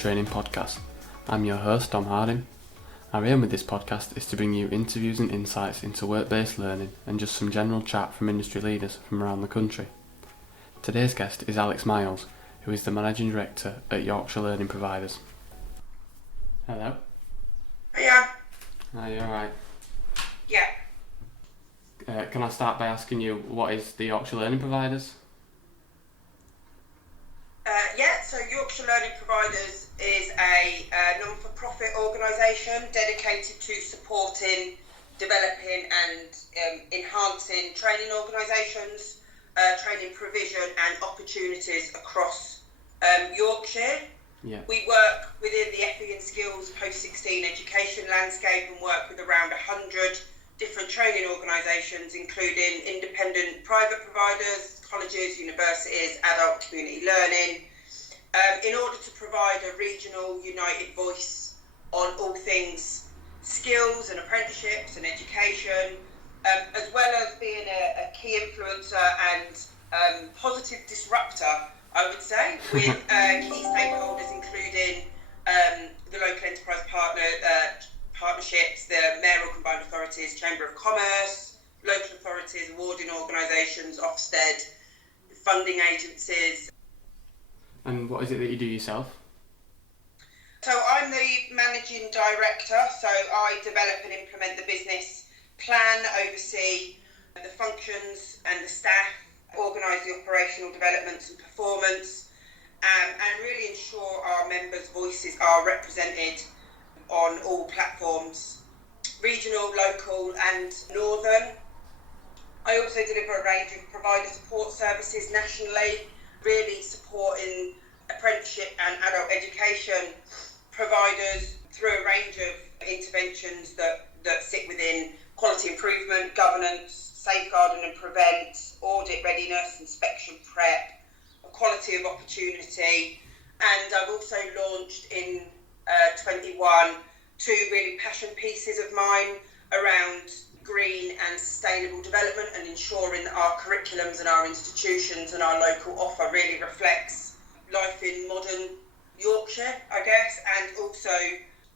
Training Podcast. I'm your host, Dom Harding. Our aim with this podcast is to bring you interviews and insights into work-based learning and just some general chat from industry leaders from around the country. Today's guest is Alex Miles, who is the Managing Director at Yorkshire Learning Providers. Hello. Yeah. Are you alright? Yeah. Can I start by asking you, what is the Yorkshire Learning Providers? So Yorkshire Learning Providers is a non-for-profit organisation dedicated to supporting, developing and enhancing training organisations, training provision and opportunities across Yorkshire. Yeah. We work within the FE and Skills post-16 education landscape and work with around 100 different training organisations, including independent private providers, colleges, universities, adult community learning, in order to provide a regional united voice on all things skills and apprenticeships and education, as well as being a key influencer and positive disruptor, I would say, with key stakeholders including the local enterprise partnerships, the mayoral combined authorities, Chamber of Commerce, local authorities, awarding organisations, Ofsted, funding agencies. And what is it that you do yourself? So I'm the managing director, so I develop and implement the business plan, oversee the functions and the staff, organise the operational developments and performance, and really ensure our members' voices are represented on all platforms, regional, local and northern. I also deliver a range of provider support services nationally, really supporting apprenticeship and adult education providers through a range of interventions that sit within quality improvement, governance, safeguarding and prevent, audit readiness, inspection prep, quality of opportunity. And I've also launched in 21 two really passion pieces of mine around green and sustainable development and ensuring that our curriculums and our institutions and our local offer really reflects life in modern Yorkshire, I guess, and also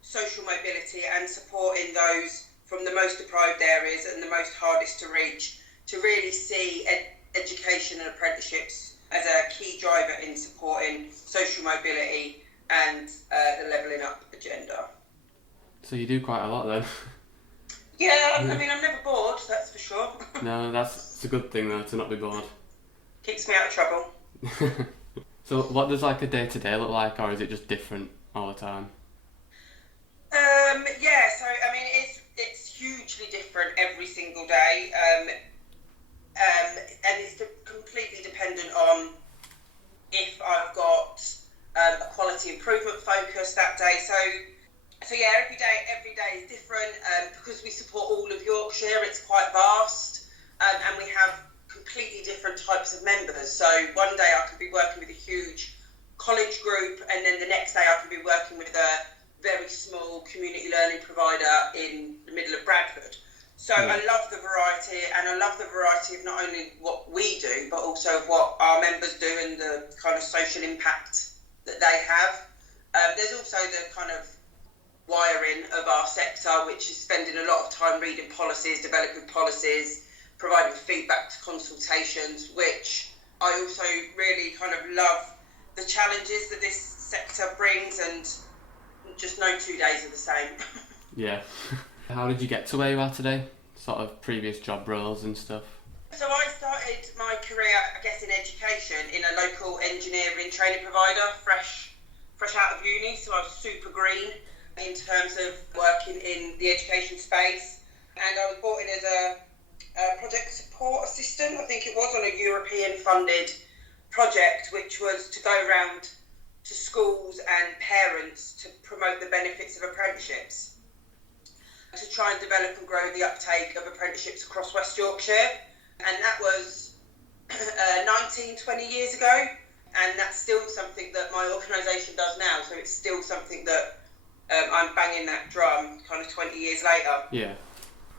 social mobility and supporting those from the most deprived areas and the most hardest to reach, to really see education and apprenticeships as a key driver in supporting social mobility and the levelling up agenda. So you do quite a lot then. Yeah, I mean, I'm never bored, that's for sure. No, it's a good thing though, to not be bored. Keeps me out of trouble. So what does like a day-to-day look like, or is it just different all the time? Yeah, so I mean, it's hugely different every single day, and it's completely dependent on if I've got a quality improvement focus that day. So yeah, every day is different. Because we support all of Yorkshire, it's quite vast, and we have completely different types of members. So one day I could be working with a huge college group, and then the next day I could be working with a very small community learning provider in the middle of Bradford. So I love the variety, and I love the variety of not only what we do, but also of what our members do and the kind of social impact that they have. There's also the kind of wiring of our sector, which is spending a lot of time reading policies, developing policies, providing feedback to consultations, which I also really kind of love the challenges that this sector brings, and just no 2 days are the same. Yeah. How did you get to where you are today? Sort of previous job roles and stuff? So I started my career, I guess, in education in a local engineering training provider, fresh out of uni, so I was super green in terms of working in the education space. And I was brought in as a project support assistant, I think it was, on a European funded project, which was to go around to schools and parents to promote the benefits of apprenticeships, to try and develop and grow the uptake of apprenticeships across West Yorkshire. And that was 20 years ago, and that's still something that my organisation does now, so it's still something that I'm banging that drum kind of 20 years later. Yeah.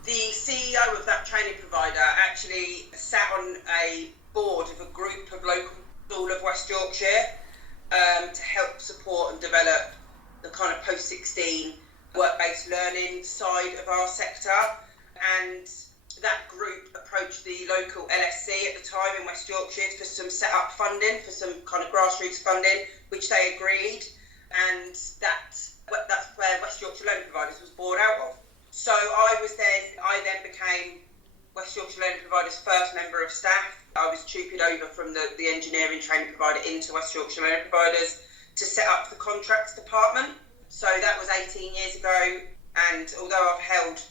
The CEO of that training provider actually sat on a board of a group of local all of West Yorkshire to help support and develop the kind of post-16 work-based learning side of our sector, and that group approached the local LSC at the time in West Yorkshire for some set-up funding, for some kind of grassroots funding, which they agreed, and that's where West Yorkshire Learning Providers was born out of. So I then became West Yorkshire Learning Providers' first member of staff. I was tupied over from the engineering training provider into West Yorkshire Learning Providers to set up the contracts department. So that was 18 years ago, and although I've held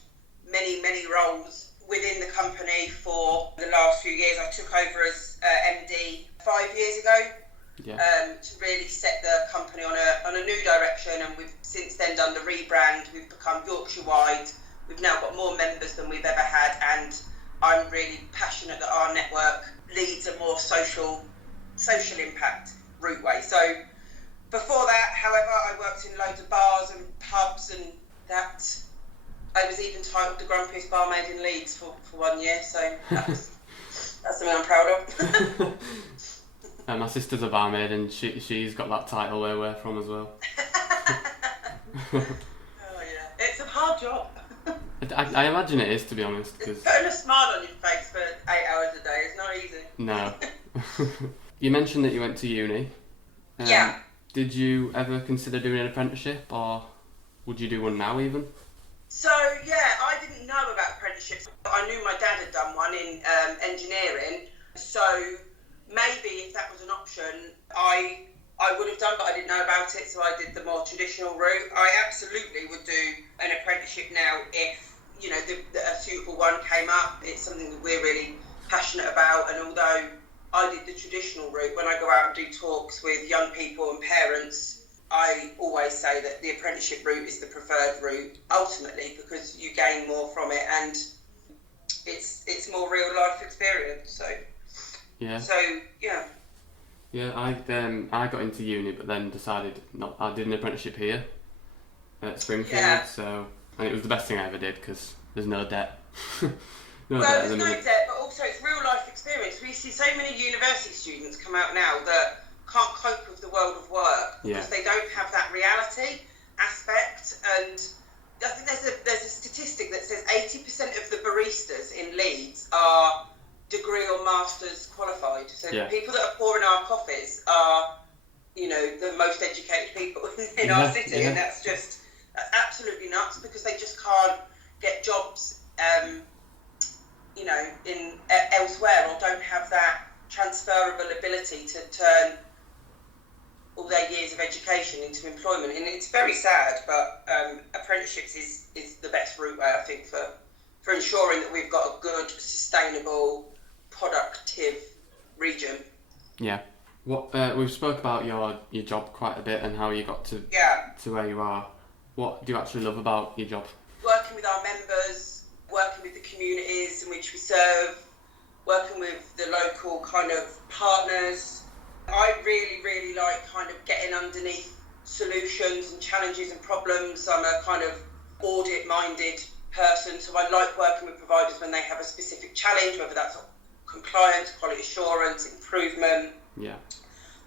many, many roles within the company for the last few years, I took over as MD 5 years ago. To really set the company on a new direction, and we've since then done the rebrand. We've become Yorkshire-wide. We've now got more members than we've ever had, and I'm really passionate that our network leads a more social impact route way. So before that, however, I worked in loads of bars and pubs, and that I was even titled the grumpiest barmaid in Leeds for 1 year. So that's something I'm proud of. My sister's a barmaid, and she's got that title where we're from as well. Oh yeah, it's a hard job. I imagine it is, to be honest. Cause putting a smile on your face for 8 hours a day is not easy. No. You mentioned that you went to uni. Yeah. Did you ever consider doing an apprenticeship, or would you do one now even? So yeah, I didn't know about apprenticeships. I knew my dad had done one in engineering, so maybe if that was an option, I would have done, but I didn't know about it, so I did the more traditional route. I absolutely would do an apprenticeship now if, you know, a suitable one came up. It's something that we're really passionate about, and although I did the traditional route, when I go out and do talks with young people and parents, I always say that the apprenticeship route is the preferred route, ultimately, because you gain more from it, and it's more real life experience. So yeah. So yeah. Yeah, I got into uni, but then decided not. I did an apprenticeship here at Springfield, and it was the best thing I ever did because there's no debt. There's no debt, but also it's real life experience. We see so many university students come out now that can't cope with the world of work because they don't have that reality aspect. And I think there's a statistic that says 80% of the baristas in Leeds are degree or master's qualified. So the people that are pouring our coffees are, you know, the most educated people in our city, and that's absolutely nuts because they just can't get jobs, you know, in elsewhere, or don't have that transferable ability to turn all their years of education into employment. And it's very sad, but apprenticeships is the best route, I think, for ensuring that we've got a good, sustainable, productive region. Yeah. What we've spoke about your job quite a bit and how you got to where you are. What do you actually love about your job? Working with our members, working with the communities in which we serve, working with the local kind of partners. I really, really like kind of getting underneath solutions and challenges and problems. I'm a kind of audit-minded person, so I like working with providers when they have a specific challenge, whether that's compliance, quality assurance, improvement. Yeah.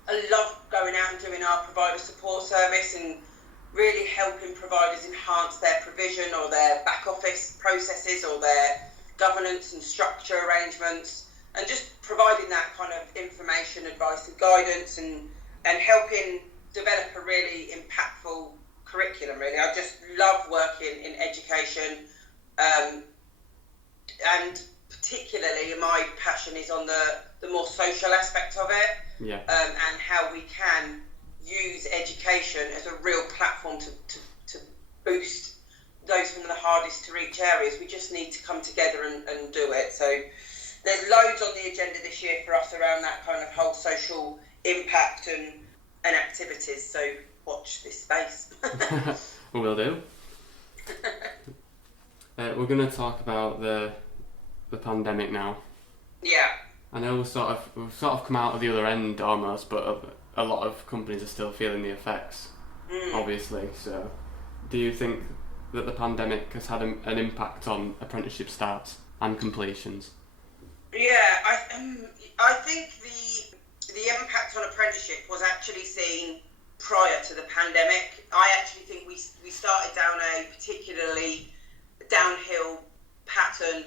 I love going out and doing our provider support service and really helping providers enhance their provision or their back office processes or their governance and structure arrangements, and just providing that kind of information, advice and guidance, and helping develop a really impactful curriculum, really. I just love working in education, and particularly my passion is on the more social aspect of it, and how we can use education as a real platform to boost those from the hardest to reach areas. We just need to come together and do it. So there's loads on the agenda this year for us around that kind of whole social impact and activities. So watch this space. Will do. We're going to talk about the pandemic now. Yeah. I know we've sort of come out of the other end almost, but a lot of companies are still feeling the effects, obviously. So, do you think that the pandemic has had an impact on apprenticeship starts and completions? Yeah, I think the impact on apprenticeship was actually seen prior to the pandemic. I actually think we started down a particularly downhill pattern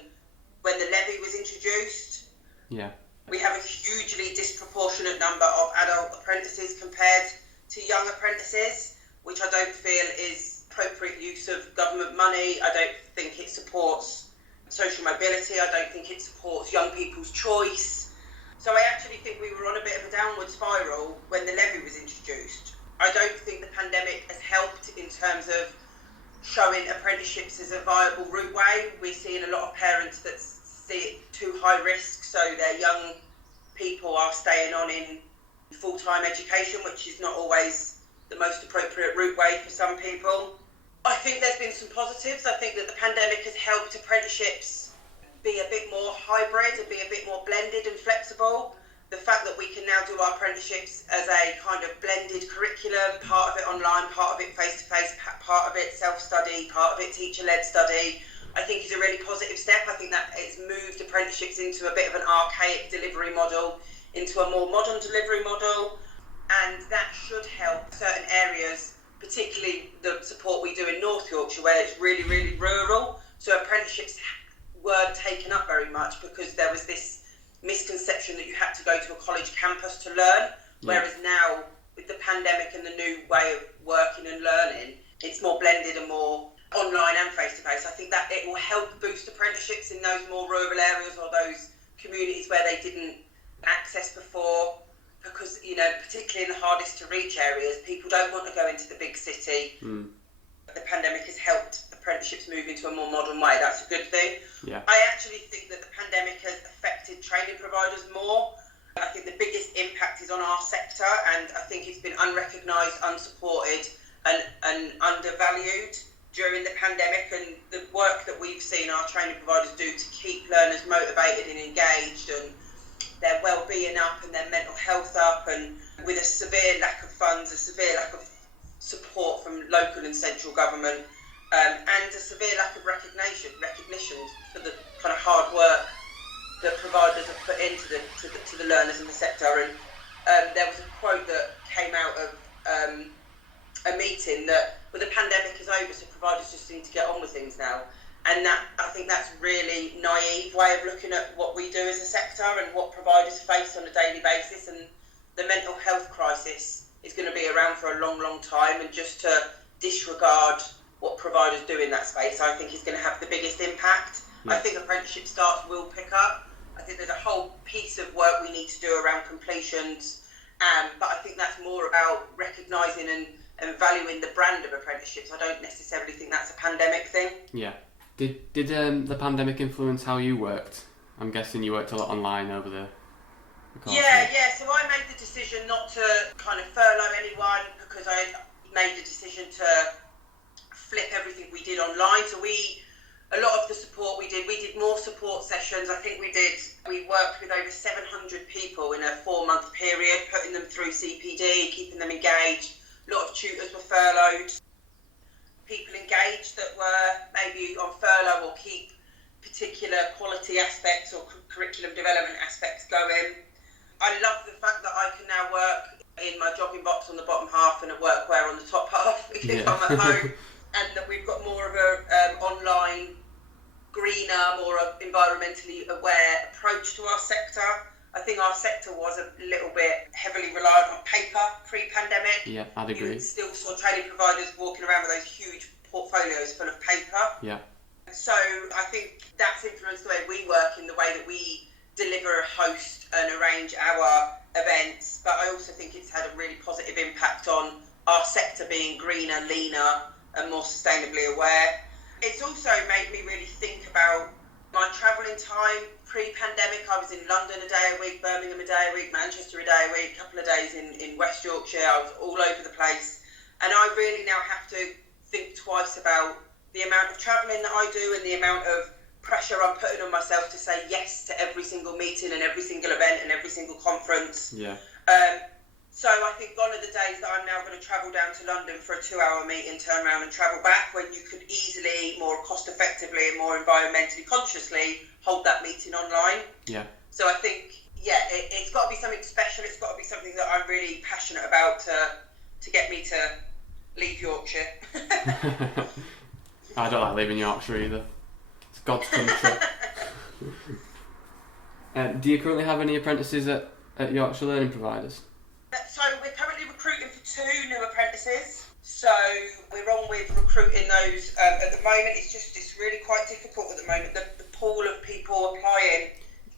when the levy was introduced. Yeah. We have a hugely disproportionate number of adult apprentices compared to young apprentices, which I don't feel is appropriate use of government money. I don't think it supports social mobility. I don't think it supports young people's choice. So I actually think we were on a bit of a downward spiral when the levy was introduced. I don't think the pandemic has helped in terms of showing apprenticeships as a viable route way. We're seeing a lot of parents that see it too high risk, so their young people are staying on in full-time education, which is not always the most appropriate route way for some people. I think there's been some positives. I think that the pandemic has helped apprenticeships be a bit more hybrid and be a bit more blended and flexible. The fact that we can now do our apprenticeships as a kind of blended curriculum, part of it online, part of it face-to-face, part of it self-study, part of it teacher-led study, I think is a really positive step. I think that it's moved apprenticeships into a bit of an archaic delivery model into a more modern delivery model, and that should help certain areas, particularly the support we do in North Yorkshire where it's really, really rural. So apprenticeships weren't taken up very much because there was this misconception that you had to go to a college campus to learn, whereas now with the pandemic and the new way of working and learning, it's more blended and more online and face-to-face. I think that it will help boost apprenticeships in those more rural areas or those communities where they didn't access before, because, you know, particularly in the hardest to reach areas, people don't want to go into the big city. The pandemic has helped apprenticeships move into a more modern way. That's a good thing. I actually think that the pandemic has affected training providers more. I think the biggest impact is on our sector, and I think it's been unrecognised, unsupported and undervalued during the pandemic, and the work that we've seen our training providers do to keep learners motivated and engaged and their well-being up and their mental health up, and with a severe lack of funds, a severe lack of support from local and central government, and a severe lack of recognition for the kind of hard work that providers have put into the learners in the sector. And there was a quote that came out of a meeting that, well, the pandemic is over, so providers just need to get on with things now. And that, I think that's really naive way of looking at what we do as a sector and what providers face on a daily basis. And the mental health crisis is going to be around for a long, long time, and just to disregard what providers do in that space, I think is going to have the biggest impact. I think apprenticeship starts will pick up. I think there's a whole piece of work we need to do around completions, but I think that's more about recognising and valuing the brand of apprenticeships. I don't necessarily think that's a pandemic thing. Yeah. Did the pandemic influence how you worked? I'm guessing you worked a lot online over the course. Yeah. So I made the decision not to kind of furlough anyone, because I made the decision to flip everything we did online. So a lot of the support we did more support sessions. I think we worked with over 700 people in a 4-month period, putting them through CPD, keeping them engaged. A lot of tutors were furloughed. People engaged that were maybe on furlough or keep particular quality aspects or curriculum development aspects going. I love the fact that I can now work in my jogging box on the bottom half and a workwear on the top half if I'm at home, and that we've got more of a online, greener, more environmentally aware approach to our sector. I think our sector was a little bit heavily reliant on paper pre-pandemic. Yeah, I'd agree. You still saw training providers walking around with those huge portfolios full of paper. Yeah. So I think that's influenced the way we work, in the way that we deliver, host and arrange our events. But I also think it's had a really positive impact on our sector being greener, leaner and more sustainably aware. It's also made me really think about my travelling time. Pre-pandemic, I was in London a day a week, Birmingham a day a week, Manchester a day a week, a couple of days in West Yorkshire. I was all over the place. And I really now have to think twice about the amount of travelling that I do and the amount of pressure I'm putting on myself to say yes to every single meeting and every single event and every single conference. Yeah. So I think gone are the days that I'm now going to travel down to London for a 2-hour meeting, turn around and travel back, when you could easily, more cost effectively and more environmentally consciously hold that meeting online. Yeah. So I think, it's got to be something special. It's got to be something that I'm really passionate about to to get me to leave Yorkshire. I don't like leaving Yorkshire either. It's God's country. Do you currently have any apprentices at Yorkshire Learning Providers? So we're currently recruiting for 2 new apprentices. So we're on with recruiting those. At the moment, it's really quite difficult at the moment. The pool of people applying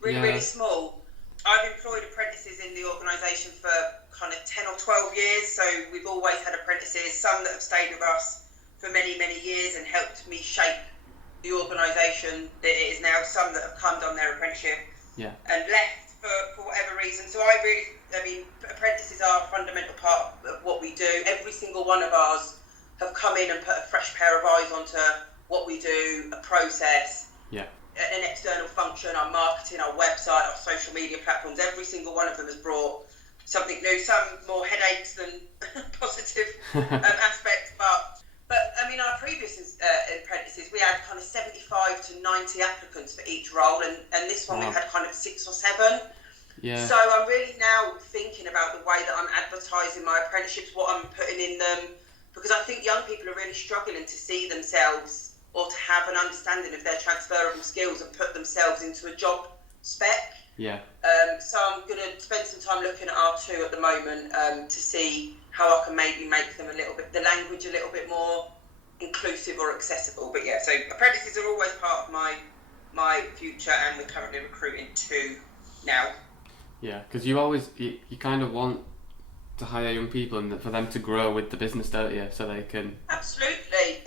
is really small. I've employed apprentices in the organisation for kind of 10 or 12 years. So we've always had apprentices, some that have stayed with us for many, many years and helped me shape the organisation that it is now. Some that have come done their apprenticeship and left for whatever reason. So apprentices are a fundamental part of what we do. Every single one of ours have come in and put a fresh pair of eyes onto what we do, a process, an external function, our marketing, our website, our social media platforms. Every single one of them has brought something new, some more headaches than positive aspects, but our previous apprentices, we had kind of 75 to 90 applicants for each role, and this one we've had kind of 6 or 7. Yeah. So I'm really now thinking about the way that I'm advertising my apprenticeships, what I'm putting in them, because I think young people are really struggling to see themselves or to have an understanding of their transferable skills and put themselves into a job spec. Yeah. So I'm going to spend some time looking at R2 at the moment to see how I can maybe make them the language a little bit more inclusive or accessible. But yeah, so apprentices are always part of my future, and we're currently recruiting 2 now. Yeah, because you kind of want to hire young people and for them to grow with the business, don't you? So they can... Absolutely.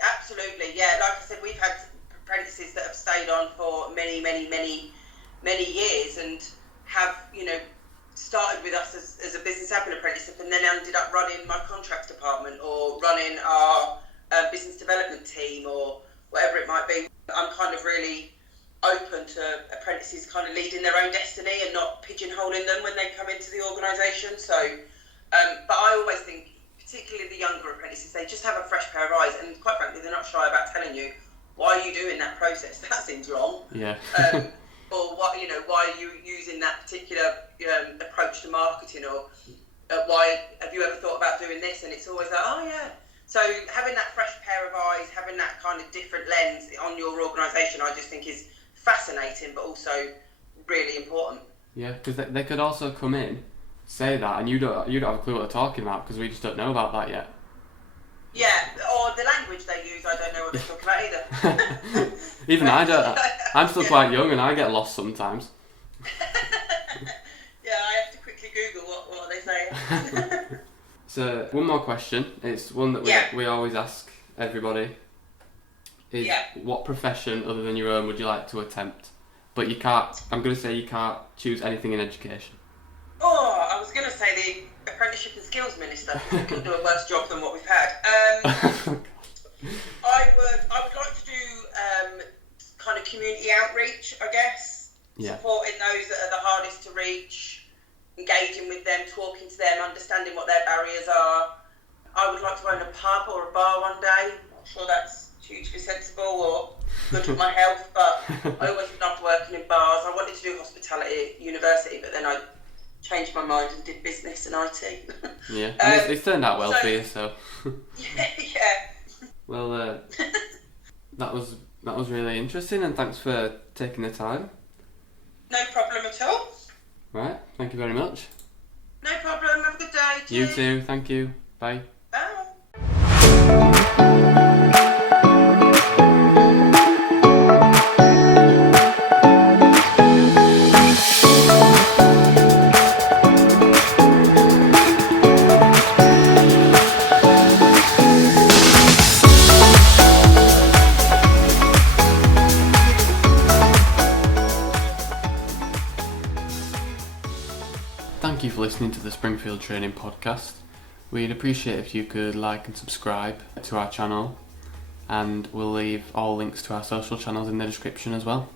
Yeah, like I said, we've had apprentices that have stayed on for many, many, many, many years and have, started with us as a business admin apprenticeship and then ended up running my contracts department or running our business development team or whatever it might be. I'm kind of really open to apprentices kind of leading their own destiny and not pigeonholing them when they come into the organisation. So, but I always think, particularly the younger apprentices, they just have a fresh pair of eyes, and quite frankly, they're not shy about telling you, why are you doing that process? That seems long. Yeah. Or why are you using that particular approach to marketing, or why have you ever thought about doing this? And it's always like, oh yeah. So having that fresh pair of eyes, having that kind of different lens on your organisation, I just think is fascinating, but also really important. Yeah, because they could also come in, say that, and you don't have a clue what they're talking about because we just don't know about that yet. Yeah, or the language they use, I don't know what they're talking about either. Even I don't. I'm still quite young and I get lost sometimes. Yeah, I have to quickly Google what they say. So, one more question. It's one that we always ask everybody. What profession other than your own would you like to attempt? But you can't choose anything in education. Oh, I was going to say the Apprenticeship and Skills Minister. We couldn't do a worse job than what we've had. I would like to do kind of community outreach, I guess. Yeah. Supporting those that are the hardest to reach, engaging with them, talking to them, understanding what their barriers are. I would like to own a pub or a bar one day. I'm not sure that's hugely sensible or good for my health, but I always loved working in bars. I wanted to do hospitality at university, but then I changed my mind and did business and IT. Yeah, and it's turned out well for you, so. Yeah. Well, that was really interesting, and thanks for taking the time. No problem at all. Right, thank you very much. No problem, have a good day. Cheers. You too, thank you. Bye. Bye. Thank you for listening to the Springfield Training Podcast. We'd appreciate if you could like and subscribe to our channel, and we'll leave all links to our social channels in the description as well.